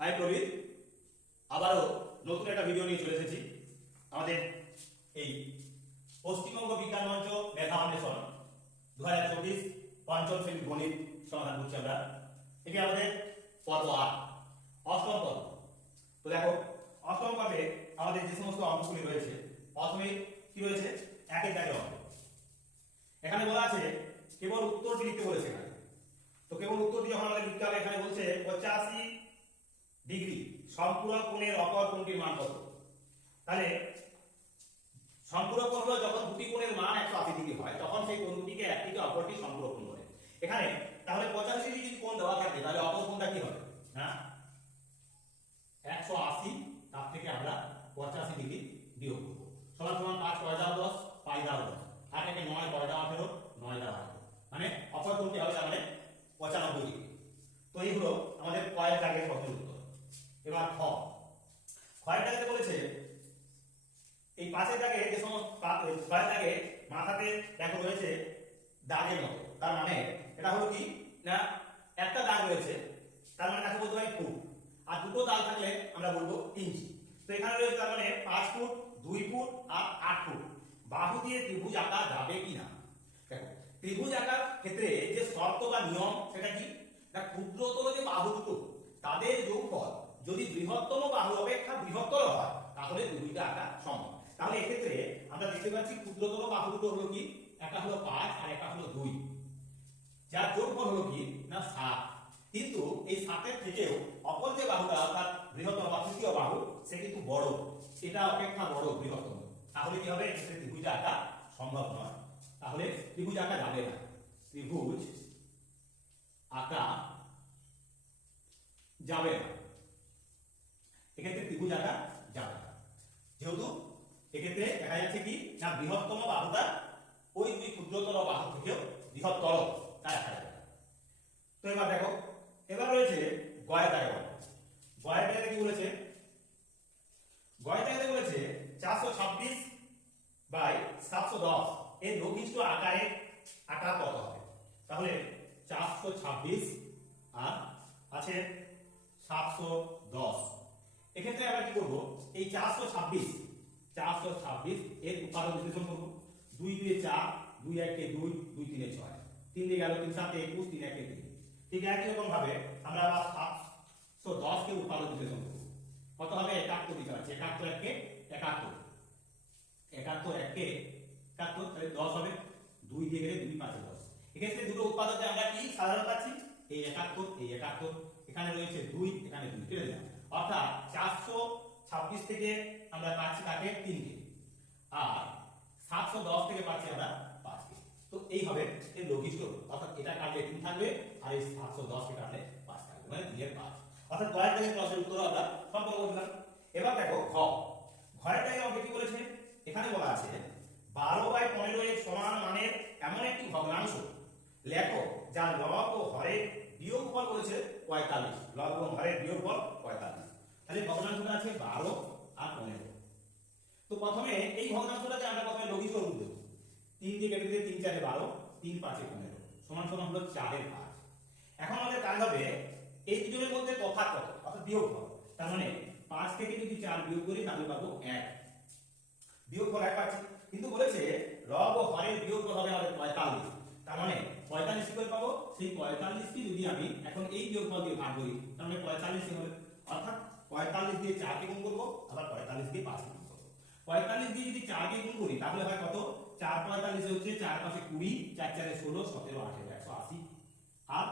High Prabir, আবারও নতুন একটা ভিডিও নিয়ে চলে এসেছি। আমাদের এই পশ্চিমবঙ্গ বিজ্ঞান মঞ্চ মেধা অন্বেষণ 2024 পঞ্চম শ্রেণীর গণিত সমাধান করছি আমরা। এটি আমাদের পর্ব 8, অষ্টম পর্ব। তো দেখো, অষ্টম পর্বে আমাদের যে সমস্ত অঙ্কগুলি রয়েছে, প্রথমে কি রয়েছে, একের দাগের অঙ্ক। এখানে বলা আছে কেবল উত্তরটি লিখতে বলেছে এখানে। তো কেবল উত্তরটি যখন আমাদের লিখতে হবে, এখানে বলছে 85 ডিগ্রি সম্পূরক কোণের অপর কোণটির মান কত। তাহলে সম্পূরক কোণ হলো যখন দুটি কোণের মান 180 ডিগ্রি হয়, তখন সেই কোণ দুটিকে একটিকে অপরটি সম্পূরক কোণ বলে। এখানে তাহলে 85 ডিগ্রি যদি কোণ দেওয়া থাকে, তাহলে অপর কোণটা কি হবে না 180, তার থেকে আমরা 85 ডিগ্রি বিয়োগ করব। সমান সমান 5 পয়দা 10 পায়দা 10, আর একে 9 পয়দা 18 9 দা 18, মানে অপর কোণটি হবে তার মানে 95 ডিগ্রি। তো এই হলো আমাদের কয়ের দাগের প্রশ্নের উত্তর। এবার ক্ষয়ের দাগে বলেছে এই পাশের দাগে যে সমস্ত ক্ষয়ের দাগে মাথাতে দেখো রয়েছে দাগের মতো, তার মানে এটা হলো কি না একটা দাগ রয়েছে, তার মানে কাকে বলতে হয় ফুট, আর দুটো দাগ থাকলে আমরা বলবো ইঞ্চি। তো এখানে রয়েছে তার মানে 5 ফুট 2 ফুট আর 8 ফুট। বাহু দিয়ে ত্রিভুজ আঁকা যাবে কিনা। দেখো, ত্রিভুজ আঁকার ক্ষেত্রে যে শর্ত বা নিয়ম সেটা কি না, ক্ষুদ্রতর যে বাহু দুটো তাদের যোগফল যদি বৃহত্তম বাহু অপেক্ষা বৃহত্তর হয়, তাহলে ত্রিভুজটা আঁকা সম্ভব। তাহলে এক্ষেত্রে আমরা দেখতে পাচ্ছি ক্ষুদ্রতর বাহু দুটো হলো কি, একটা হলো 5 আর একটা হলো 2, যার যোগফল হলো কি না 7। কিন্তু এই 7 এর থেকেও অপর যে বাহুটা অর্থাৎ বৃহত্তম বা তৃতীয় বাহু, সে কিন্তু বড়, এটা অপেক্ষা বড় বৃহত্তম। তাহলে কি হবে, এক্ষেত্রে ত্রিভুজ আঁকা সম্ভব নয়। তাহলে ত্রিভুজ আঁকা যাবে না, ত্রিভুজ আঁকা যাবে না, এক্ষেত্রে ত্রিভুজ আঁকা যাবে না। যেহেতু এক্ষেত্রে দেখা যাচ্ছে কি না বৃহত্তম বাহুটা ওই দুই ক্ষুদ্রতর বাহু থেকেও বৃহত্তর, তাই দেখা যাবে। তো এবার দেখো, এবার রয়েছে গয়ের দাগে। গয়ের দাগে কি বলেছে, গয়ের দাগে বলেছে 426 বাই 710 এর লঘিষ্ঠ আকারের আকার কত হবে। তাহলে 426 আর আছে 710, এক্ষেত্রে আমরা কি করব, এই 426 এর উপাদান বিশ্লেষণ করব। 2 2 এ 4, 2 1 এ 2, 2 3 এ 6, 3 দিয়ে গেল 3 7 এ 21, 3 1 এ 3। ঠিক একই রকম ভাবে আমরা আবার 710 কে উপাদান বিশ্লেষণ করব। কত হবে, 71 দিতে আছে, 71 1 কে 71, 71 1 কে 71, তাহলে 10 হবে। 2 দিয়ে গেলে 2 5 এ 10। এক্ষেত্রে দুটো উৎপাদকে আমরা কি সাধারণ পাচ্ছি, এই 71 এই 71, এখানে রয়েছে 2 এখানে 2 কেটে দিলাম, অর্থাৎ 426 থেকে আমরা পাচ্ছি কাকে 3 কে, আর 710 থেকে পাচ্ছি আমরা 5 কে। তো এই হবে এর লঘিষ্ঠ, অর্থাৎ এটা কাটলে 3 থাকবে আর এই 710 কে কাটলে 5 থাকবে, মানে 2 এর 5। অর্থাৎ গয়ের দাগের প্রশ্নের উত্তর আমরা সম্পন্ন করলাম। এবার দেখো ঘয়ের দাগে অঙ্কে কি বলেছে, এখানে বলা আছে 12/15 এর সমান মানের এমন একটি ভগ্নাংশ লেখো যার লব ও হরের বিয়োগফল বলেছে 45। লব এবং হরের বিয়োগফল 45। তাহলে ভগ্নাংশটা আছে 12 আর 15। তো প্রথমে এই ভগ্নাংশটাকে আমরা প্রথমে লঘিষ্ঠ রূপ দেব। 3 দিয়ে কেটে দিলে 3 4 এ 12, 3 5 এ 15 সমান সমান হলো 4 এর 5। এখন আমাদের কাজ হবে এই দুটোর মধ্যে তফাৎ কত, অর্থাৎ বিয়োগফল। তার মানে 5 থেকে যদি 4 বিয়োগ করি তাহলে পাবো 1, বিয়োগফল 1 পাচ্ছি। কিন্তু বলেছে লব ও হরের বিয়োগফল হবে আমাদের 45। তার মানে 45 কি করে পাবো, সেই 45 কে যদি আমি এখন এই বিয়োগফল দিয়ে ভাগ করি, তার মানে 45 হবে। অর্থাৎ 45 দিয়ে 4 কে গুণ করব, আবার 45 দিয়ে 5 কে গুণ করব। 45 দিয়ে যদি 4 কে গুণ করি তাহলে হয় কত, 4 45 হচ্ছে 4 5 এ 20, 4 4 এ 16, 17 18 180, আর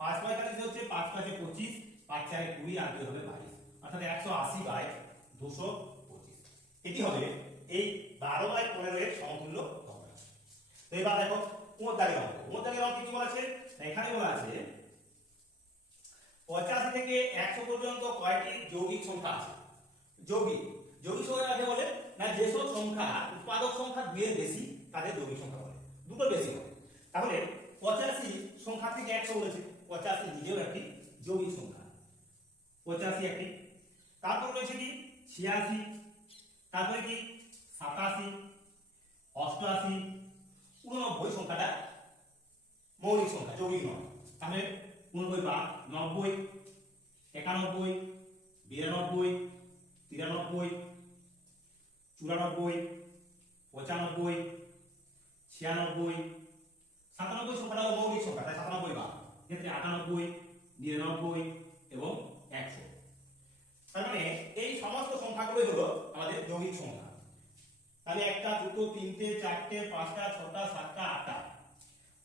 5 45 হচ্ছে 5 5 এ 25, 5 4 এ 20 আর 2 হবে 22, অর্থাৎ 180/225। এটি হবে এই 12/15 এর সমতুল্য ভগ্নাংশ। তো এবার দেখো কোণ দাগের অঙ্ক। কোণ দাগের অঙ্কে কি বলা আছে, এখানে বলা আছে 85 থেকে 100 পর্যন্ত কয়টি যৌগিক সংখ্যা আছে। যৌগিক সংখ্যা কাকে বলে না, যেসব সংখ্যা উৎপাদক সংখ্যা 2 এর বেশি তাদের যৌগিক সংখ্যা বলে, দুটো বেশি হয়। তাহলে 85 সংখ্যা থেকে 100 বলেছে, 85 নিজেও একটি যৌগিক সংখ্যা, 85 একটি। তারপর রয়েছে কি 86, তারপরে কি 87, 88, 89 সংখ্যাটা মৌলিক সংখ্যা, যৌগিক নয়। তাহলে 89 বা 90, 91, 92, 93, 94, 95, 96, 97 সংখ্যাটা হলো মৌলিক সংখ্যা, তাই 97 বার। ক্ষেত্রে 98, 99 এবং 100। তার মানে এই সমস্ত সংখ্যাগুলোই হলো আমাদের যৌগিক সংখ্যা। তাহলে 1টা 2টো 3টে 4টে 5টা 6টা 7টা 8টা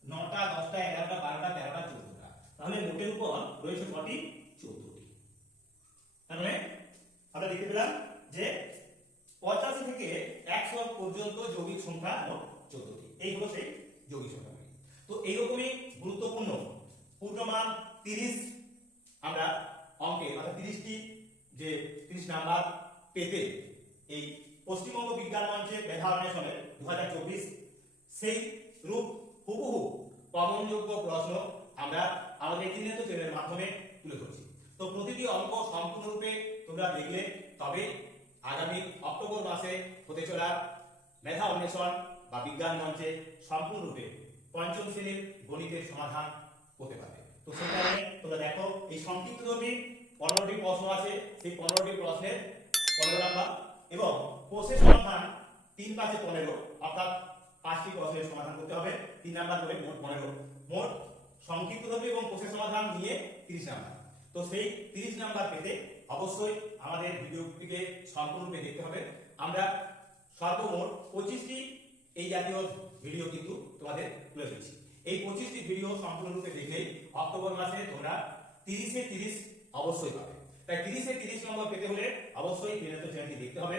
9টা 10টা 11টা 12টা 13টা 14টা। তাহলে মোটের উপর রয়েছে কটি? 14টি। তার মানে আমরা দেখতে পেলাম যে 85 থেকে 100 পর্যন্ত যৌগিক সংখ্যা হলো 14টি। এই হলো সেই যৌগিক সংখ্যাগুলি। তো এইরকমই গুরুত্বপূর্ণ পূর্ণমান 30 আমরা অঙ্কে অর্থাৎ 30টি যে 30 নাম্বার পেতে এই পশ্চিমবঙ্গ বিজ্ঞান মঞ্চের মেধা অন্বেষণে 2024 সেই রূপ হুবহু প্রমাণযোগ্য প্রশ্ন আমরা আমাদের চিহ্নিত চ্যানেলের মাধ্যমে তুলে ধরছি। তো প্রতিটি অঙ্ক সম্পূর্ণরূপে তোমরা দেখলে তবে আগামী অক্টোবর মাসে হতে চলা মেধা অন্বেষণ বা বিজ্ঞান মঞ্চে সম্পূর্ণরূপে পঞ্চম শ্রেণীর গণিতের সমাধান করতে পারবে। তো সেই কারণে তোমরা দেখো এই সংক্ষিপ্তধর্মী 15টি প্রশ্ন আছে, সেই 15টি প্রশ্নের 15 নাম্বার এবং কোষের সমাধান 3 × 5 = 15, অর্থাৎ 5টি প্রশ্নের সমাধান করতে হবে 3 নাম্বার করে, মোট 15। মোট সংক্ষিপ্তধর্মী এবং কোষের সমাধান নিয়ে 30 নাম্বার। তো সেই 30 নাম্বার পেতে অবশ্যই আমাদের ভিডিওটিকে সম্পূর্ণরূপে দেখতে হবে। আমরা সর্বমোট 25টি এই জাতীয় ভিডিও কিন্তু তোমাদের তুলে ধরছি। এই 25টি ভিডিও সম্পূর্ণরূপে দেখলেই অক্টোবর মাসে তোমরা 30-এ 30 অবশ্যই পাবে। তাই 30-এ 30 নম্বর পেতে হলে অবশ্যই চ্যানেলটি দেখতে হবে।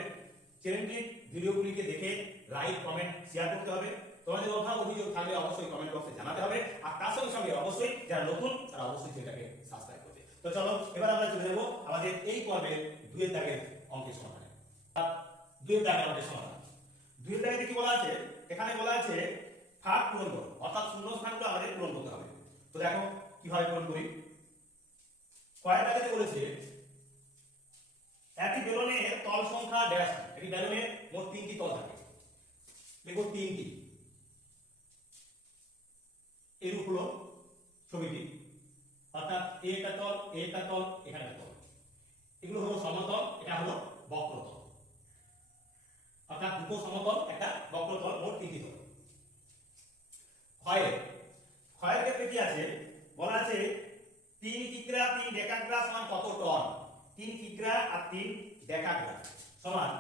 চ্যানেলটির ভিডিওগুলিকে দেখে লাইক, কমেন্ট, শেয়ার করতে হবে। তোমাদের অভাব অভিযোগ থাকলে অবশ্যই কমেন্ট বক্সে জানাতে হবে। আর তার সঙ্গে সঙ্গে অবশ্যই যারা নতুন তারা অবশ্যই চ্যানেলটাকে সাবস্ক্রাইব করবে। তো চলো এবার আমরা চলে যাব আমাদের এই পর্বের 2 দাগের অঙ্কের সমাধানে। 2 দাগের অঙ্কের সমাধান। 2 দাগে কি বলা আছে? এখানে বলা আছে ভাগ পূরণ করো, অর্থাৎ শূন্য স্থানগুলো আমাদের পূরণ করতে হবে। তো দেখো কিভাবে পূরণ করি। কয়েক দাগেতে বলেছে একটি বেলুনের তল সংখ্যা ড্যাশ। একটি বেলুনের মোট 3টি তল থাকে, দেখো 3টি। এরূপ হলো ছবিটি, অর্থাৎ এটা তল, এটা তল, এখানে তল। এগুলো হলো সমতল, এটা হলো বক্রতল। অর্থাৎ দুটো সমতল, একটা বক্রতল, মোট 3টি তল। ক্ষয়ের ক্ষেত্রে কি আছে? বলা আছে 3 কিগ্রা 3 ডেকাগ্রা সমান কত টন? 3 কিগ্রা আর 3 ডেকাগ্রা সমান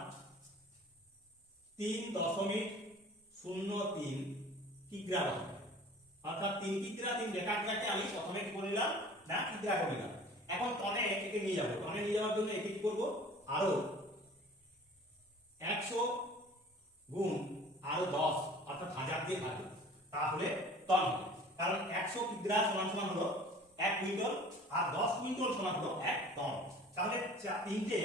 3.03 কিগ্রা বসাবো। অর্থাৎ 3 কিগ্রা 3 ডেকাগ্রাকে আমি প্রথমে কি করলাম না কিগ্রা করলাম। এখন টনে একে নিয়ে যাব। টনে নিয়ে যাওয়ার জন্য একে কি করব? আরো 100 গুণ আরো 10 অর্থাৎ 1000 দিয়ে ভাগ করব, তাহলে টন হবে। কারণ 100 কিগ্রা সমান সমান হলো 1 কুইন্টাল আর 10 কুইন্টাল সমান হলো 1 টন। তাহলে 3টে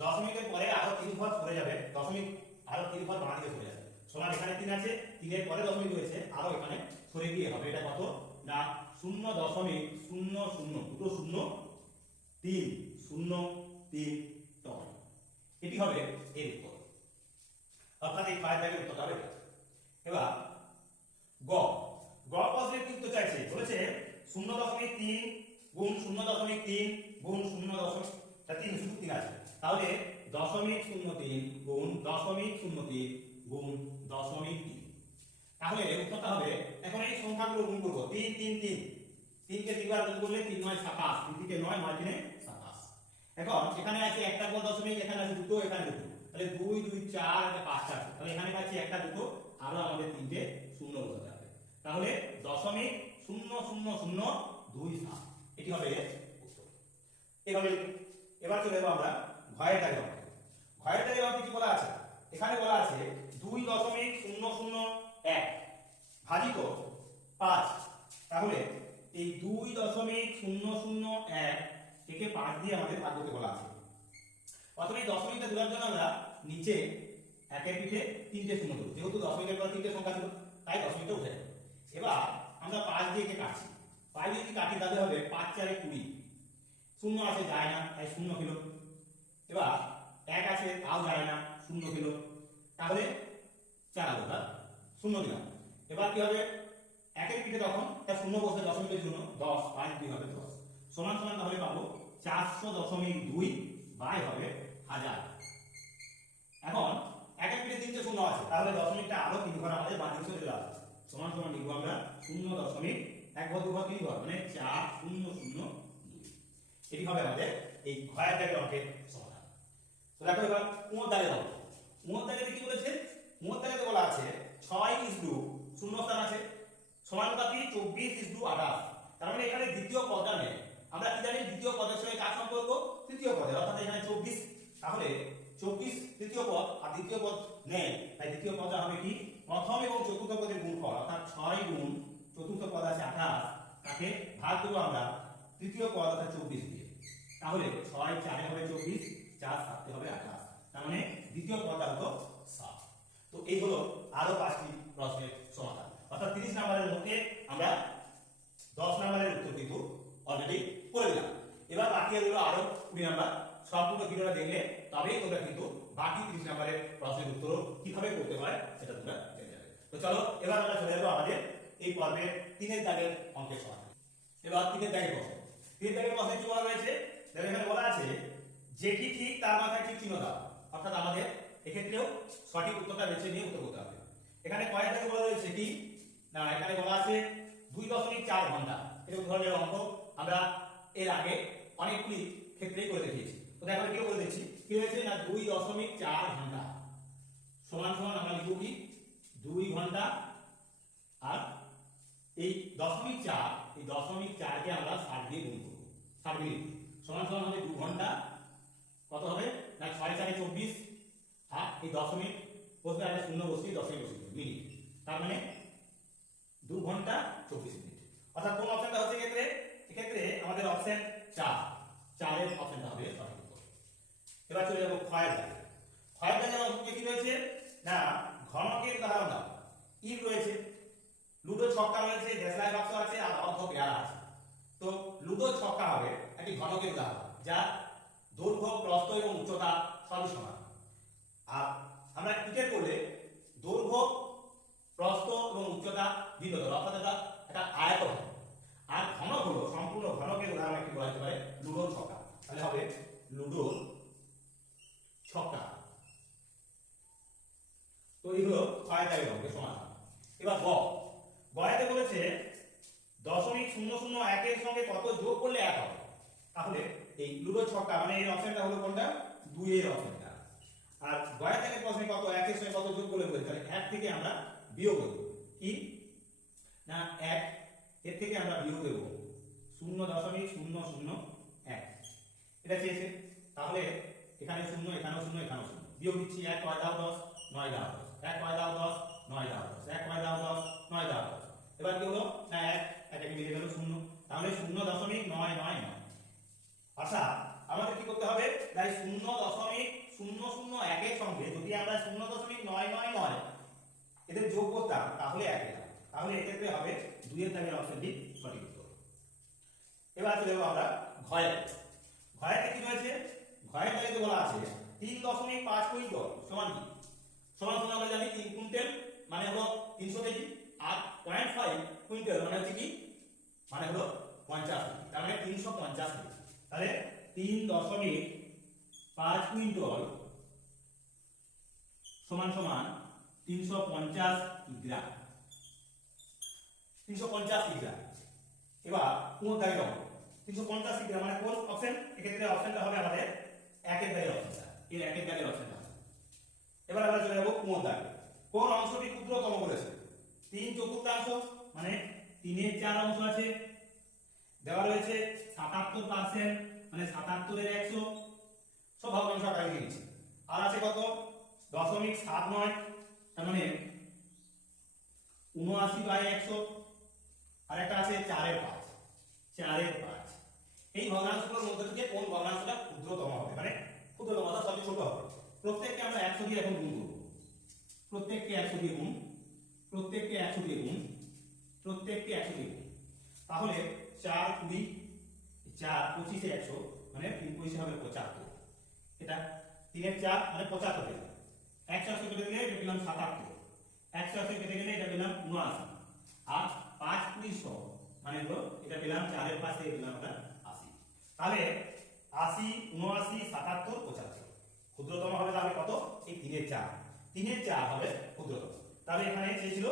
দশমিকের পরে আরো 3 ঘর সরে যাবে, দশমিক আরো 3 ঘর বাঁ দিকে সরে যাবে। সমান এখানে 3 আছে, 3 এর পরে দশমিক রয়েছে, আরো এখানে সরে গিয়ে হবে এটা কত না 0.00 দুটো 0 303 টন। এটি হবে এর উত্তর, অর্থাৎ এই 5 দাগের উত্তর হবে। এবার গ প্রশ্নের কি উত্তর চাইছে? বলেছে 0.3 গুণ 0.3 গুণ 0.3 শুধু 3 আছে, তাহলে 0.03 গুণ 0.03 গুণ 0.3। তাহলে উত্তরটা হবে, এখন এই সংখ্যাগুলো গুণ করব 3 3 3 3 কে 3 বার গুণ করলে 3 9 27, 3 থেকে 9 9 3 27। এখন এখানে আছে একটা গোল দশমিক, এখানে আছে দুটো, এখানে দুটো, তাহলে 2 2 4 এটা 5 আছে, তাহলে এখানে আছে একটা দুটো, আরো আমাদের 3টে শূন্য বসাতে হবে। তাহলে 0.00027 এটি হবে উত্তর। এবার চলে যাব আমরা ঘয়ের দাগের অঙ্কে। ঘয়ের দাগের অঙ্কে কি বলা আছে? এখানে বলা আছে 2.001 ভাজিত 5। তাহলে এই 2.001 একে 5 দিয়ে আমাদের ভাগ করতে বলা আছে। প্রথমে এই দশমিকটা দেওয়ার জন্য আমরা নিচে একের পিঠে 3টে শূন্য দেব, যেহেতু দশমিকের পর 3টে সংখ্যা ছিল তাই দশমিকটা উঠে যাবে। এবার আমরা 5 দিয়ে একে কাটছি, 5 দিয়ে যদি কাটি তাহলে হবে 5 4 20, শূন্য আছে যায় না তাই শূন্য হলো। এবার 1 আছে তাও যায় না, শূন্য হলো, তাহলে 4 হলো, শূন্য দিলাম। এবার কি হবে? একের পিঠে তখন তার শূন্য বসে দশমিকের জন্য 10, 5 2 হবে 10 সমান সমান, তাহলে পাবো 400.2 বাই হবে 1000। এখন এক এক মিনিটে 3টে শূন্য আছে, তাহলে দশমিকটা আরো 3 ঘর আমাদের বাঁ দিকে চলে আসবে। সমান সমান লিখব আমরা 0.1 ঘর 2 ঘর 3 ঘর মানে 4002। এটি হবে আমাদের এই ঘয়ের দাগের অঙ্কের সমাধান। তো দেখো এবার কুয়োর দাগে দাও। কুয়োর দাগে কি বলেছে? কুয়োর দাগে বলা আছে 6 শূন্যস্থান আছে সমানুপাতি 24:28। তার মানে এখানে দ্বিতীয় পদটা নেই। আমরা কি জানি দ্বিতীয় পদের সঙ্গে কার সম্পর্ক? তৃতীয় পদের, অর্থাৎ এখানে 24, তাহলে 24 তৃতীয় পদ আর দ্বিতীয় পদ নেই, তাই দ্বিতীয় পদটা হবে কি প্রথম এবং চতুর্থ পদের গুণফল, অর্থাৎ 6 গুণ চতুর্থ পদ আছে 28, তাকে ভাগ দেব আমরা তৃতীয় পদ অর্থাৎ 24 দিয়ে। তাহলে 6 4 হবে 24, 4 7 হবে 28, তার মানে দ্বিতীয় পদটা হলো 7। তো এই হলো আরো 5টি প্রশ্নের সমাধান, অর্থাৎ 30 নম্বরের মধ্যে আমরা 10 নম্বরের উত্তর কিন্তু অলরেডি করে দিলাম। এবার বাকি এগুলো আরো 20 নাম্বার সবগুলো ভিডিওটা দেখলে তবেই তোমরা কিন্তু বাকি 30 নম্বরের প্রশ্নের উত্তর কিভাবে করতে হয় সেটা তোমরা জেনে যাবে। তো চলো এবার আমরা চলে যাবো আমাদের এই পর্বের 3 দাগের অঙ্কের সমাধান। এবার 3 দাগের প্রশ্ন। 3 দাগের প্রশ্নে কি বলা হয়েছে? দেখো এখানে বলা আছে যেটি ঠিক তার মাথায় ঠিক চিহ্ন দাও, অর্থাৎ আমাদের এক্ষেত্রেও সঠিক উত্তরটা বেছে নিয়ে উত্তর করতে হবে। এখানে কয় দাগে বলা হয়েছে কি না, এখানে বলা আছে 2.4 ঘন্টা। এরকম ধরনের অঙ্ক আমরা এর আগে অনেকগুলি ক্ষেত্রেই করে দেখিয়েছি। তো দেখো কি বলে দিচ্ছি, কি হয়েছে না 2.4 ঘন্টা সমান সমান আমরা লিখব কি 2 ঘন্টা আর এই 0.4, এই 0.4 কে আমরা 60 দিয়ে গুণ করব, 60 মিনিট সমান সমান হবে 2 ঘন্টা। কত হবে না 6 4 24 আর এই দশমিক বসবে আর শূন্য বসিয়ে দশমিক বসিয়ে মিনিট, তার মানে 2 ঘন্টা 24 মিনিট। অর্থাৎ কোন অপশনটা হচ্ছে এক্ষেত্রে আমাদের অপশন 4 এর অপশনটা হবে সঠিক উত্তর। এবার চলে যাব ক্ষয়ের দাগে। ক্ষয়ের দাগে অঙ্কে কি রয়েছে না ঘনকের উদাহরণ দাও। ইট রয়েছে, লুডো ছক্কা রয়েছে, দেশলাই বাক্স আছে আর অর্ধ পেয়ারা আছে। তো লুডো ছক্কা হবে একটি ঘনকের উদাহরণ যা দৈর্ঘ্য প্রস্থ এবং উচ্চতা সবই সমান। আর আমরা ইটের করলে দৈর্ঘ্য প্রস্থ এবং উচ্চতা ভিন্ন, অর্থাৎ এটা আয়ত হবে। আর ঘনক হলো সম্পূর্ণ ঘনকের উদাহরণ একটি বলা যেতে পারে লুডোর ছক্কা, তাহলে হবে লুডোর ছক্কা। তো এই হলো ক্ষয় দাগের অঙ্কের সমাধান। এবার গয়াতে বলেছে 0.001 এর সঙ্গে কত যোগ করলে 1 হবে। তাহলে এই লুডোর ছক্কা মানে এই অপশনটা হলো কোনটা 2 এর অপশনটা। আর গয়া থেকে প্রশ্নে কত 1 এর সঙ্গে কত যোগ করলে বলে, তাহলে 1 থেকে আমরা বিয়োগ করব কি না 1 এর থেকে আমরা বিয়োগ দেব 0.001, এটা চেয়েছে। তাহলে এখানে 0 এখানেও 0 এখানেও 0 বিয়োগ দিচ্ছি 1 কয় দাও 10 9 দাও 10, 1 কয় দাও 10 9 দাও 10, 1 কয় দাও 10 9 দাও 10। এবার কি হলো না 1 এটাকে মিলে গেল 0, তাহলে 0.999। আচ্ছা আমাদের কি করতে হবে, তাই 0.001 এর সঙ্গে যদি আমরা 0.999 এদের যোগ করতাম তাহলে 1 পেতাম, তাহলে এক্ষেত্রে হবে 2 এর দাগের অপশনটি সঠিক উত্তর। এবার চলে যাব আমরা ঘয়ের। ঘয়েতে কি রয়েছে? ঘয়ের দাগে বলা আছে 3.5 কুইন্টাল সমান কি সমান সমান আমরা জানি 3 কুইন্টাল মানে হলো 300 কেজি আর 0.5 কুইন্টাল মানে হচ্ছে কি মানে হলো 50 কেজি, তার মানে 350 কেজি। তাহলে 3.5 কুইন্টাল সমান সমান 350 কিগ্রা, 350 কিগ্রা। এবার কোন দাগে দাও 350 কিগ্রা মানে কোন অপশন? এক্ষেত্রে অপশনটা হবে আমাদের 1 এর দাগের অপশনটা, এর 1 এর দাগের অপশনটা। এবার আমরা চলে যাব কোন দাগে। কোন অংশটি ক্ষুদ্রতম বলেছে? 3/4 মানে 3 এর 4 অংশ আছে, দেওয়া রয়েছে 77% মানে 77 এর 100, সব ভগ্নাংশ আকারে দিয়েছি। আর আছে কত 0.79 তার মানে 79/100, আর একটা আছে 4 এর 5, 4 এর 5। এই ভগ্নাংশগুলোর মধ্যে থেকে কোন ভগ্নাংশটা ক্ষুদ্রতম হবে মানে ক্ষুদ্রতম অর্থাৎ সবচেয়ে ছোট হবে? প্রত্যেককে আমরা 100 দিয়ে এখন গুণ করব, প্রত্যেককে 100 দিয়ে গুণ, প্রত্যেককে 100 দিয়ে গুণ, প্রত্যেককে 100 দিয়ে গুণ। তাহলে 4 20 4 25 এ 100 মানে 3 25 হবে 75। এটা 3 এর 4 মানে 75 হবে। 180 কেটে দিলে এটা পেলাম 77, 180 কেটে গেলে এটা পেলাম 79, আর 5 20 মানে হলো এটা পেলাম 4 এর পাশে পেলাম আমরা 80। তাহলে 80, 79, 77, 75। ক্ষুদ্রতম হবে তাহলে কত? এই 3/4। 3/4 হবে ক্ষুদ্রতম। তাহলে এখানে চেয়েছিল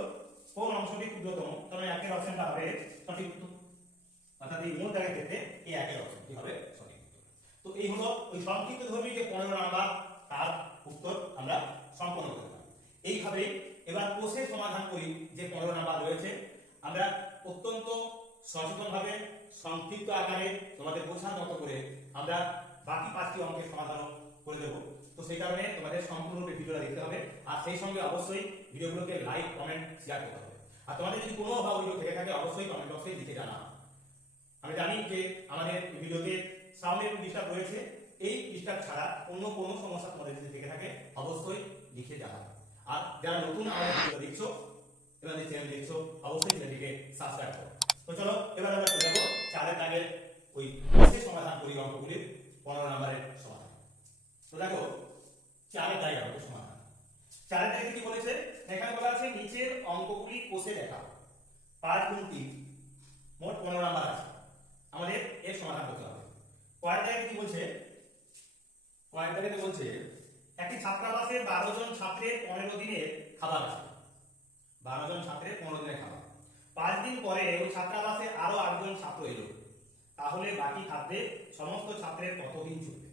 কোন অংশটি ক্ষুদ্রতম, তাহলে একের অপশনটা হবে সঠিক উত্তর। অর্থাৎ এই মোট দাগের ক্ষেত্রে এই একের অপশনটি হবে সঠিক উত্তর। তো এই হলো ওই সংক্ষিপ্ত ধর্মী যে 15 নাম্বার তার উত্তর আমরা সম্পন্ন করলাম। এইভাবে এবার কোষে সমাধান করি যে 15 নাম্বার রয়েছে, আমরা অত্যন্ত সচেতনভাবে সংক্ষিপ্ত আকারে তোমাদের বোঝার মতো করে আমরা বাকি 5টি অঙ্কের সমাধান করে দেব। তো সেই কারণে তোমাদের সম্পূর্ণরূপে ভিডিওটা দেখতে হবে, আর সেই সঙ্গে অবশ্যই ভিডিওগুলোকে লাইক, কমেন্ট, শেয়ার করতে হবে। আর তোমাদের যদি কোনো অভাব ভিডিও থেকে থাকে অবশ্যই কমেন্ট বক্সে লিখে জানাও। আমি জানি যে আমাদের ভিডিওতে সাউন্ডের ডিস্টার্ব রয়েছে, এই ডিস্টার্ব ছাড়া অন্য কোনো সমস্যা তোমাদের যদি থেকে থাকে অবশ্যই লিখে জানাও। আর যারা নতুন আমাদের ভিডিও দেখছো এবং চ্যানেল দেখছো অবশ্যই চ্যানেলটিকে সাবস্ক্রাইব করো। তো চলো এবার আমরা চলে যাবো 4 দাগের ওই কোষে সমাধান করি অঙ্কগুলির 15 নম্বরের সমাধান। তো দেখো 4 দাগ আমাদের সমাধান। 4 দাগে কি বলেছে? এখানে বলা আছে নিচের অঙ্কগুলি কোষে দেখাও। 5 গুণ 3 মোট 15 নাম্বার আছে, আমাদের এর সমাধান করতে হবে। কয়েক দাগে কি বলছে? কয়েক দাগে বলছে একটি ছাত্রাবাসে 12 জন ছাত্রের 15 দিনের খাবার আছে। 12 জন ছাত্রের 15 দিনের খাবার। 5 দিন পরে ওই ছাত্রাবাসে আরো 8 জন ছাত্র এলো, তাহলে বাকি খাদ্যে সমস্ত ছাত্রের কতদিন চলবে?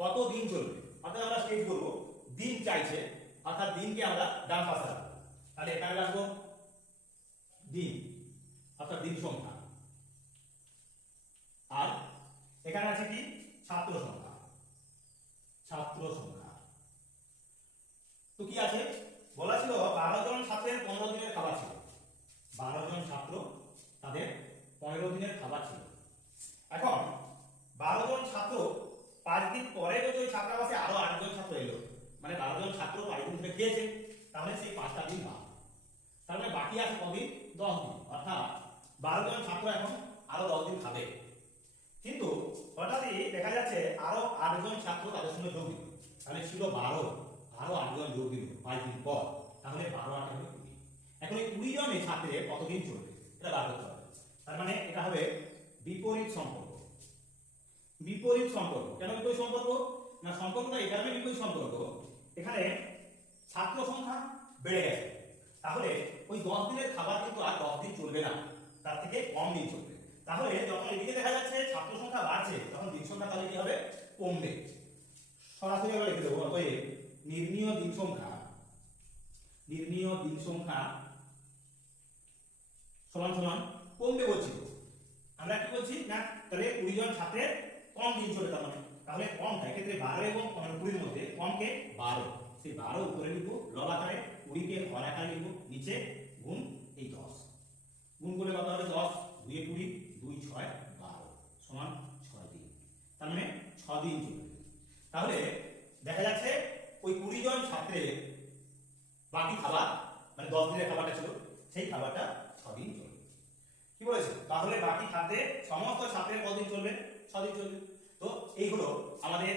কতদিন চলবে অর্থাৎ আমরা স্টেজ করব, দিন চাইছে অর্থাৎ দিনকে আমরা ডান পাশে রাখবো। তাহলে এখানে রাখবো দিন অর্থাৎ দিন সংখ্যা, আর এখানে আছে কি ছাত্র সংখ্যা। ছাত্র সংখ্যা তো কি আছে? বলা ছিল 12 জন ছাত্রের 15 দিনের খাবার ছিল। 12 জন ছাত্র তাদের 15 দিনের খাবার ছিল। এখন 12 জন ছাত্র 5 দিন পরে যদি ওই ছাত্রাবাসে আরো 8 জন ছাত্র এলো, মানে 12 জন ছাত্র 5 দিন ধরে খেয়েছে, তাহলে সেই 5টা দিন বাদ। তার মানে বাকি আছে কদিন? 10 দিন। অর্থাৎ 12 জন ছাত্র এখন আরো 10 দিন খাবে। কিন্তু হঠাৎই দেখা যাচ্ছে আরো 8 জন ছাত্র তাদের সঙ্গে যোগ দিল, তাহলে ছিল 12, আরো 8 জন যোগ দিল 5 দিন পর, তাহলে 12 8 হবে 20। এখন এই 20 জন ছাত্রের কতদিন চলবে এটা বার করতে হবে। তার মানে এটা হবে বিপরীত সম্পর্ক। বিপরীত সম্পর্ক কেন বিপরীত সম্পর্ক? না সম্পর্কটা এই কারণে বিপরীত সম্পর্ক, এখানে ছাত্র সংখ্যা বেড়ে গেছে, তাহলে ওই 10 দিনের খাবার কিন্তু আর 10 দিন চলবে না, তার থেকে কম দিন চলবে। তাহলে যখন এদিকে দেখা যাচ্ছে ছাত্র সংখ্যা বাড়ছে, তখন দিন সংখ্যা তাহলে কি হবে? কমবে। সরাসরি আমরা লিখে দেবো অতএব নির্ণীয় দিন সংখ্যা, নির্ণীয় দিন সংখ্যা সমান সমান কমবে বলছি। আমরা কি বলছি? না তাহলে 20 জন ছাত্রের কম দিন চলে, তার মানে তাহলে কমটা এক্ষেত্রে 12 এবং 20 এর মধ্যে কমকে 12, সেই 12 উপরে লিখবো লব আকারে, 20 কে হর আকারে লিখবো, নিচে গুণ এই 10, গুণ করলে কত হবে? 10 2 এ 20, 2 6 12 সমান 6 দিন। তার মানে 6 দিন চলবে। তাহলে দেখা যাচ্ছে ওই 20 জন ছাত্রের বাকি খাবার মানে 10 দিনের খাবারটা ছিল, সেই খাবারটা 6 দিন চলবে। কি বলেছে? তাহলে বাকি খাদ্যে সমস্ত ছাত্রের কতদিন চলবে? 6 দিন চলবে। তো এই হলো আমাদের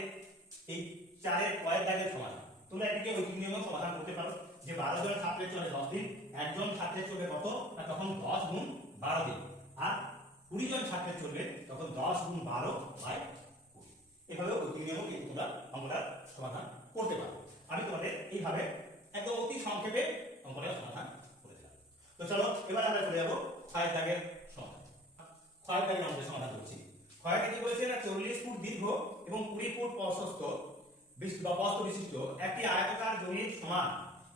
এই 4 কয়েক দাগের সমাধান। তোমরা এটিকে ওই নিয়মে সমাধান করতে পারো যে 12 জন ছাত্রের চলে 10 দিন, একজন ছাত্রের চলবে কত? না তখন 10 গুণ 12 দিন, আর 20 জন ছাত্রের চলবে তখন 10 গুণ 12 বাই 20। এভাবে ওই নিয়মে কিন্তু তোমরা অঙ্কটা সমাধান করতে পারো। আমি তোমাদের এইভাবে একদম অতি সংক্ষেপে অঙ্কটা সমাধান করে দিলাম। তো চলো এবার আমরা চলে যাবো 6 দাগের সমাধান। 6 দাগের অঙ্কের সমাধান করছি। 6 দাগে বলেছে না 40 ফুট দীর্ঘ এবং 20 ফুট প্রশস্ত বস্তু বিশিষ্ট একটি আয়তাকার জমির সমান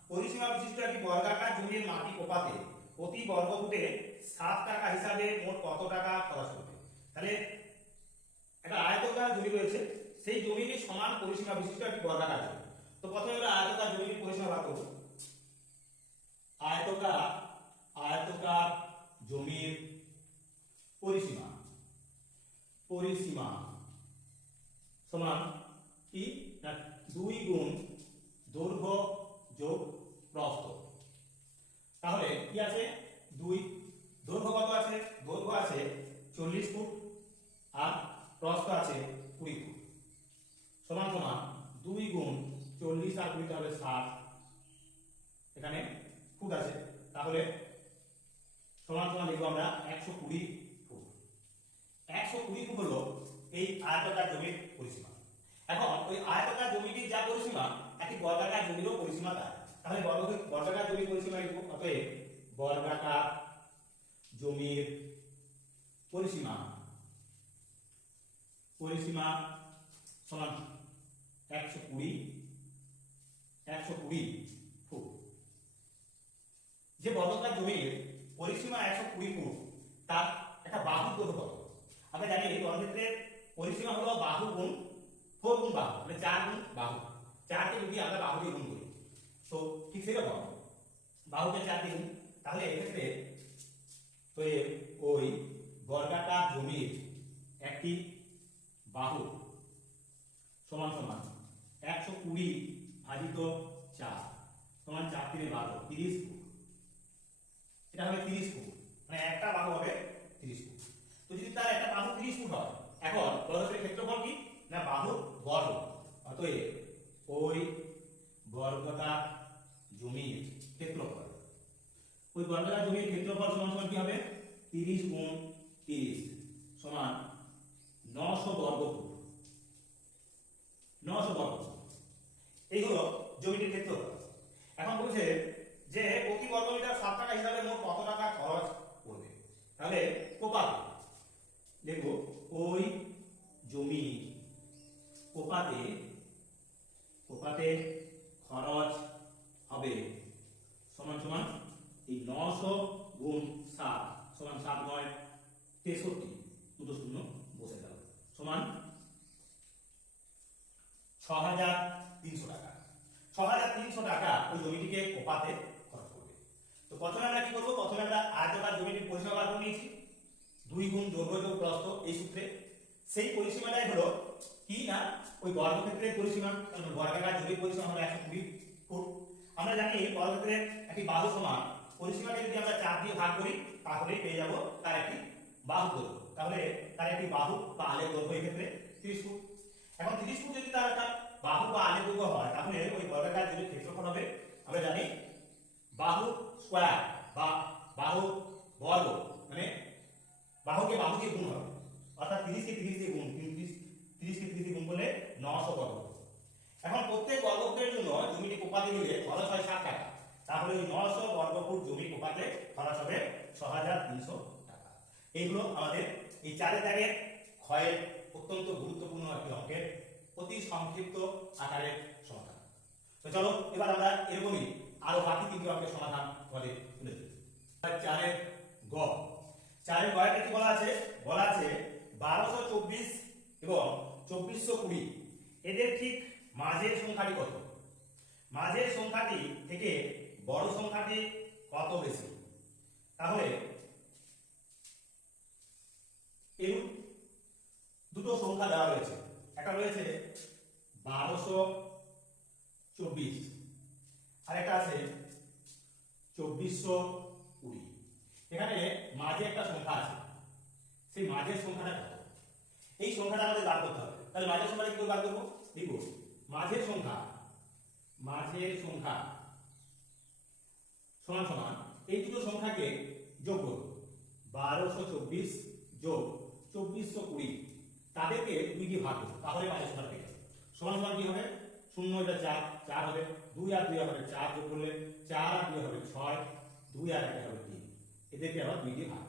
পরিসীমা বিশিষ্ট একটি বর্গাকার জমির মাটি কোপাতে প্রতি বর্গ ফুটে 7 টাকা হিসাবে মোট কত টাকা খরচ হবে? তাহলে একটা আয়তাকার জমি রয়েছে, সেই জমির সমান পরিসীমা বিশিষ্ট একটি বর্গাকার জমি। তো প্রথমে আমরা আয়তাকার জমির পরিসীমা বার করব। আয়তাকার জমির পরিসীমা, পরিসীমা সমান কি? না 2 গুণ দৈর্ঘ্য যোগ প্রস্থ। তাহলে কি আছে? 2 দৈর্ঘ্য কত আছে? দৈর্ঘ্য আছে 40 ফুট আর প্রস্থ আছে 20 ফুট, সমান সমান 2 গুণ 40 আর 20 হবে 60, এখানে ফুট আছে, তাহলে সমান সমান লিখব আমরা 120 ফুট। 120 ফুট হলো এই আয়তাকার জমির পরিসীমা। এখন ওই আয়তাকার জমিটির যা পরিসীমা একই বর্গাকার জমিরও পরিসীমা তাই। তাহলে বর্গাকার জমির পরিসীমা লিখব, অতএব বর্গাকার জমির পরিসীমা সমান 120 ফুট। যে বর্গাকার জমির পরিসীমা 120 ফুট তার একটা বাহুর দৈর্ঘ্য কত? আমরা জানি এই বর্গক্ষেত্রের পরিসীমা হলো বাহু গুণ 4 গুণ বাহু, মানে 4 গুণ বাহু। 4 কে যদি আমরা বাহু দিয়ে গুণ করি তো ঠিক সেরকম বাহুকে 4 দিয়ে গুণ, তাহলে এক্ষেত্রে তো ওই বর্গাকার জমির একটি বাহু সমান সমান 120 ভাজিত 4 সমান 4 3 12 30 ফুট। এটা হবে 30 ফুট, মানে একটা বাহু হবে 30 ফুট। তো যদি তার একটা বাহু 30 ফুট হয়, এখন বর্গক্ষেত্রের ক্ষেত্রফল কি না বাহুর বর্গ, অতএব ওই বর্গাকার জমির ক্ষেত্রফল, ওই বর্গাকার জমির ক্ষেত্রফল সমান সমান কি হবে 30 গুণ 30 সমান 900 বর্গ ফুট। 900 বর্গ ফুট এই হলো জমিটির ক্ষেত্রফল। এখন বলছে যে প্রতি বর্গ মিটার 7 টাকা হিসাবে মোট কত টাকা খরচ পড়বে। তাহলে কোপাতে দেখব ওই জমি কোপাতে খরচ হবে সমান সমান এই 900 গুণ 7 সমান 7 9 63, দুটো শূন্য বসে গেল, সমান 6300 টাকা। 6300 টাকা ওই জমিটিকে কোপাতে খরচ করবে। তো প্রথমে আমরা কি করব, প্রথমে আমরা আয়তাকার জমিটির পরিসীমা বার করে নিয়েছি 2 গুণ দৈর্ঘ্য যোগ প্রস্থ এই সূত্রে। সেই পরিসীমাটাই হলো কি না ওই বর্গক্ষেত্রের পরিসীমা, কারণ বর্গাকার জমির পরিসীমা হলো 120 ফুট। আমরা জানি বর্গক্ষেত্রের একটি বাহু সমান পরিসীমাকে যদি আমরা 4 দিয়ে ভাগ করি তাহলে পেয়ে যাব তার একটি বাহু দৈর্ঘ্য। তাহলে তার একটি বাহু বা আলের দৈর্ঘ্য এই ক্ষেত্রে 30 ফুট। এখন 30 ফুট যদি তার একটা বাহু বা আলের দৈর্ঘ্য হয়, তাহলে ওই বর্গাকার জমির ক্ষেত্রফল হবে, আমরা জানি বাহু স্কয়ার বা বাহু বর্গ, মানে বাহুকে বাহু দিয়ে গুণ হবে, অর্থাৎ 30 কে 30 দিয়ে গুণ, 30 কে 30 দিয়ে গুণ করলে 900 বর্গ। এখন প্রত্যেক বর্গফুটের জন্য জমিটি কোপাতে গেলে খরচ হয় 7 টাকা, তাহলে ওই 900 বর্গফুট জমি কোপাতে খরচ হবে 6300 টাকা। এইগুলো আমাদের এই 4 দাগের ক্ষয়ের অত্যন্ত গুরুত্বপূর্ণ একটি অঙ্কের অতি সংক্ষিপ্ত আকারের সমাধান। তো চলো এবার আমরা এরকমই আরো বাকি 3টি অঙ্কের সমাধান আমাদের তুলে ধরি। 4 গ, 4 গয়েতে কি বলা আছে, 1224 এবং 2420 এদের ঠিক মাঝের সংখ্যাটি কত? মাঝের সংখ্যাটি থেকে বড় সংখ্যাটি কত বেশি? তাহলে এরূপ দুটো সংখ্যা দেওয়া রয়েছে, একটা রয়েছে 1224 আর একটা আছে 2420। এখানে মাঝে একটা সংখ্যা আছে, সেই মাঝের সংখ্যাটা কত? এই সংখ্যাটা আমাদের বার করতে হবে। তাহলে মাঝের সংখ্যাটা কি করে বার করব? দেখো মাঝের সংখ্যা সমান সমান এই দুটো সংখ্যাকে যোগ করব, 1224 যোগ 2420 তাদেরকে 2 দিয়ে ভাগ করব, তাহলে মাঝের সংখ্যাটা পেয়ে যাবে। সমান সমান কি হবে, 0 এটা 4 4 হবে, 2 আর 2 হবে 4 যোগ করলে 4 আর 2 হবে 6, 2 আর 1 হবে 3, এদেরকে আবার 2 দিয়ে ভাগ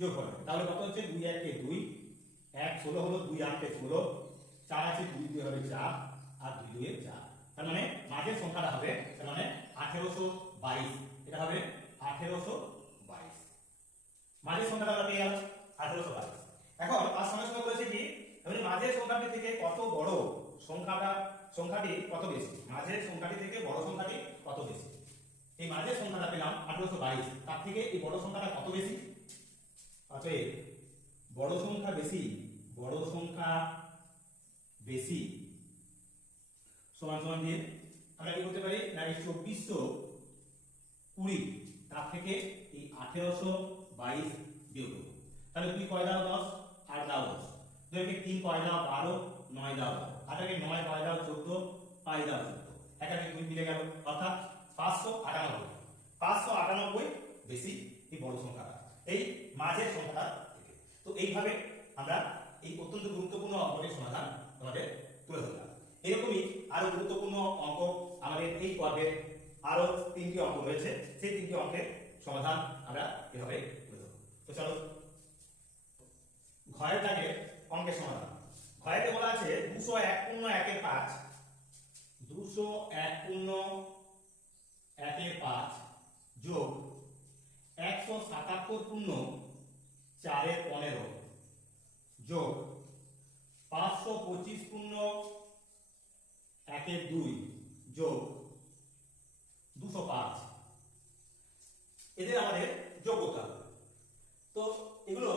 যোগ করবে, তাহলে কত হচ্ছে 2 1 কে 2, 1 16 হলো, 2 8 কে 16, 4 আছে 2 2 হবে 4 আর 2 2 এ 4, তার মানে মাঝের সংখ্যাটা হবে তার মানে 1822। এটা হবে 1822, মাঝের সংখ্যাটা আমরা পেয়ে গেলাম 1822। এখন তার সঙ্গে সঙ্গে বলেছে কি মাঝের সংখ্যাটি থেকে কত বড় সংখ্যাটি কত বেশি, মাঝের সংখ্যাটি থেকে বড় সংখ্যাটি কত বেশি। এই মাঝের সংখ্যাটা পেলাম 1822, তার থেকে এই বড় সংখ্যাটা কত বেশি? অতএব বড় সংখ্যা বেশি সমান সমান দিয়ে আমরা কি করতে পারি না এই 2420 তার থেকে এই 1822 বিয়োগ করব। তাহলে 2 কয় দাও 10 আর দাও 10, 2 কে 3 কয় দাও 12, 9 দাও 8 কে 9 কয় দাও 14, 5 দাও 14, একাকে 2 মিলে গেল, অর্থাৎ 598 বেশি এই বড় সংখ্যাটা এই মাঝের সংখ্যাটা থেকে। তো এইভাবে আমরা এই অত্যন্ত গুরুত্বপূর্ণ অঙ্কটির সমাধান তোমাদের তুলে ধরলাম। এরকমই আরো গুরুত্বপূর্ণ অঙ্ক আমাদের এই পর্বে আরো 3টি অঙ্ক রয়েছে, সেই 3টি অঙ্কের সমাধান আমরা এভাবে তুলে ধরব। তো চলো ঘয়ের দাগের অঙ্কের সমাধান। ঘয়েতে বলা আছে 201.1/5 201.1/5 যোগ 177.4/15 যোগ 525.1/2 যোগ 205। এদের আমাদের যোগ করতে হবে। তো এগুলো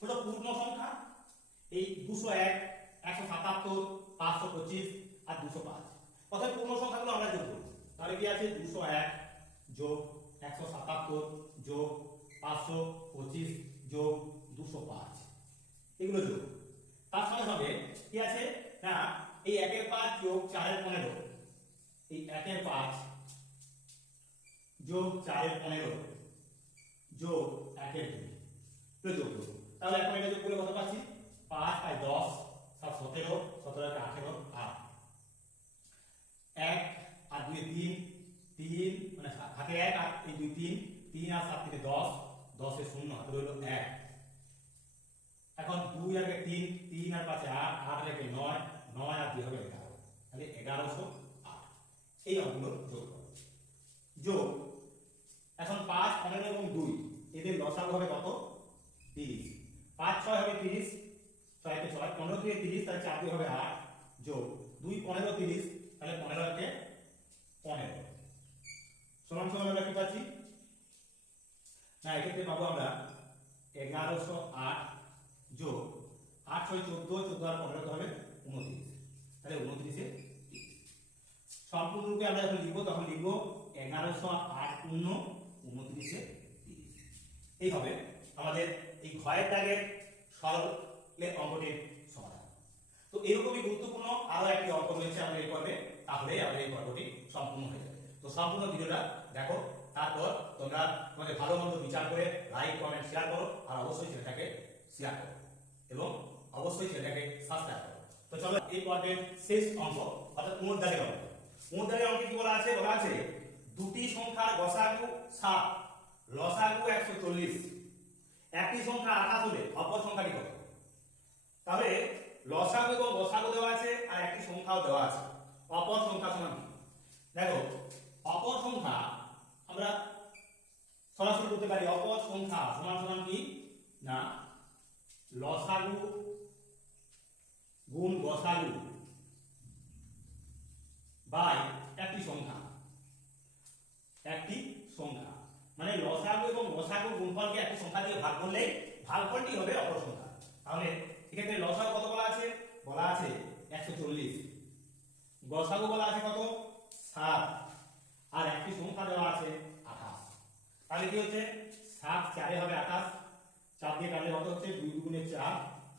হলো পূর্ণ সংখ্যা, এই 201, 177, 525 আর 205। অর্থাৎ পূর্ণ সংখ্যাগুলো আমরা যোগ করব। তাহলে কি আছে 201 যোগ 177 যোগ 525 যোগ 205, এগুলো যোগ। তার সঙ্গে সঙ্গে কি আছে না এই 1/5 যোগ 4/15, এই 1/5 যোগ 4/15 যোগ 1/2 যোগ করব। তাহলে এখন এটা যোগ করলে কত পাচ্ছি 5 আর 10 7 17 17 আর 18 8 1 আর 2 3 3 মানে হাতে 1 আর এই 2 3 3 আর 7 থেকে 10 10 এ 0 হাতে রইল 1। এখন 2 আর 3 3 আর 5 8 8 আর 9 9 আর 2 হবে 11, তাহলে 1108। এই অঙ্কগুলো যোগ করো। যোগ এখন 5 15 এবং 2 এদের লসাগু হবে কত 30। 5 6 হবে 30, 6 কে 6 15 দিয়ে 30, তাহলে 4 দিয়ে হবে 8 যোগ 2 15 30, তাহলে 15 কে 15 সমান সমান আমরা কি পাচ্ছি না এক্ষেত্রে পাবো আমরা 1108 যোগ 8 6 14 14 আর 15 হবে 29, তাহলে 29 এ সম্পূর্ণ রূপে আমরা যখন লিখব তখন লিখব 1108 পূর্ণ 29 এ 30। এই হবে আমাদের এই ঘয়ের দাগের সরলের অঙ্কটির সমাধান। তো এরকমই গুরুত্বপূর্ণ আরো একটি অঙ্ক রয়েছে আমাদের এই পর্বে, তাহলে আমাদের এই পর্বটি সম্পূর্ণ হয়ে যাবে। তো সম্পূর্ণ ভিডিওটা দেখো, তারপর তোমরা তোমাদের ভালো মন্দ বিচার করে লাইক কমেন্ট শেয়ার করো, আর অবশ্যই চ্যানেলটাকে শেয়ার করো এবং অবশ্যই চ্যানেলটাকে সাবস্ক্রাইব করো। তো চলো এই পর্বের শেষ অঙ্ক অর্থাৎ মুদ্রার অঙ্ক। মুদ্রার অঙ্কে কি বলা আছে দুটি সংখ্যার গসাগু 7 লসাগু 140, একই সংখ্যা 28 হলে অপর সংখ্যাটি কত? তাহলে লসাগু এবং গসাগু দেওয়া আছে আর একটি সংখ্যাও দেওয়া আছে, অপর সংখ্যা সমান কি? দেখো অপর সংখ্যা আমরা সরাসরি করতে পারি। অপর সংখ্যা সমান সমান কি না লসাগু গুণ গসাগু বাই একটি সংখ্যা। একটি সংখ্যা মানে লসাগু এবং গসাগু গুণফলকে একটি সংখ্যা দিয়ে ভাগ করলে ভাগফলটি হবে অপর সংখ্যা। তাহলে এক্ষেত্রে লসাগু কত বলা আছে 140, গসাগু বলা আছে কত 7, আর একটি সংখ্যা দেওয়া আছে 28। তাহলে কি হচ্ছে 7 4 এ হবে 28, 4 দিয়ে কাটলে কত হচ্ছে 2 2 গুণে 4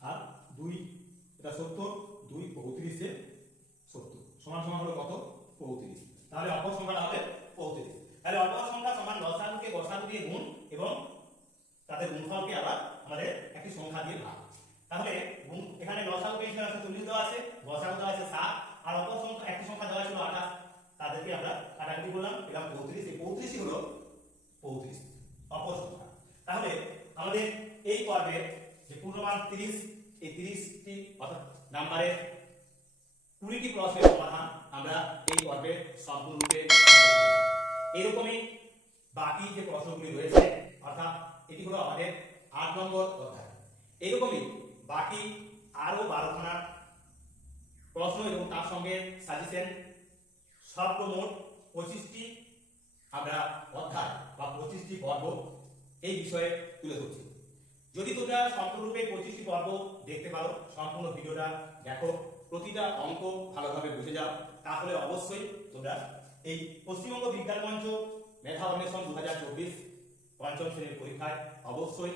আর 2 এটা 70, 2 35 এ 70 সমান সমান হলো কত 35। তাহলে অপর সংখ্যাটা হবে 35। তাহলে অপর সংখ্যা সমান লসাগুকে গসাগু দিয়ে গুণ এবং তাদের গুণফলকে আবার আমাদের একটি সংখ্যা দিয়ে ভাগ। তাহলে এখানে লসাগু পেয়েছিলাম 140 দেওয়া আছে, গসাগু দেওয়া আছে 7, আর অপর সংখ্যা একটি সংখ্যা দেওয়া ছিল 28, তাদেরকে আমরা কাটাকাটি করলাম, পেলাম 35। এই 35ই হলো 35 অপর সংখ্যা। তাহলে আমাদের এই পর্বে যে পূর্ণমান 30, এই 30টি অর্থাৎ নাম্বারের 20টি প্রশ্নের সমাধান আমরা এই পর্বে সম্পূর্ণরূপে এরকমই বাকি যে প্রশ্নগুলি রয়েছে অর্থাৎ এটি হলো আমাদের 8 নম্বর অধ্যায়। এরকমই বাকি আরো 12খানা প্রশ্ন এবং তার সঙ্গে সাজেশন সর্বমোট 25টি আমরা অধ্যায় বা 25টি পর্ব এই বিষয়ে তুলে ধরছি। যদি তোমরা সম্পূর্ণরূপে 25টি পর্ব দেখতে পারো, সম্পূর্ণ ভিডিওটা দেখো, প্রতিটা অঙ্ক ভালোভাবে বুঝে যাও, তাহলে অবশ্যই তোমরা এই পশ্চিমবঙ্গ বিজ্ঞান মঞ্চ মেধা অন্বেষণ 2024 পঞ্চম শ্রেণীর পরীক্ষায় অবশ্যই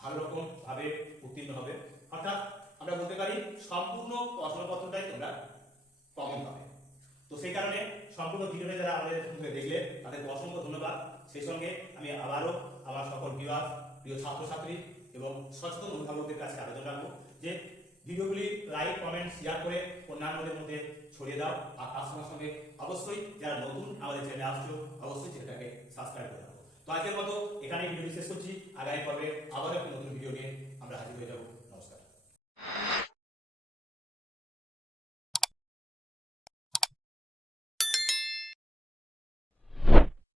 ভালো রকম ভাবে উত্তীর্ণ হবে। অর্থাৎ আমরা বলতে পারি সম্পূর্ণ প্রশ্নপত্রটাই তোমরা কমন পাবে। তো সেই কারণে সম্পূর্ণ ভিডিওটা যারা আমাদের দেখলে তাদেরকে অসংখ্য ধন্যবাদ। সেই সঙ্গে আমি আবারও আমার সকল প্রিয় ছাত্রছাত্রী এবং সচেতন অভিভাবকদের কাছে আবেদন রাখবো যে ভিডিওগুলি লাইক কমেন্ট শেয়ার করে অন্যান্যদের মধ্যে ছড়িয়ে দাও, আর তার সঙ্গে সঙ্গে অবশ্যই যারা নতুন আমাদের চ্যানেলে আসছো অবশ্যই চ্যানেলটাকে সাবস্ক্রাইব করে দাও। তো আজকের মতো এখানেই ভিডিওটি শেষ করছি। আগামী পর্বে আবারও একটি নতুন ভিডিও নিয়ে আমরা হাজির হয়ে যাবো।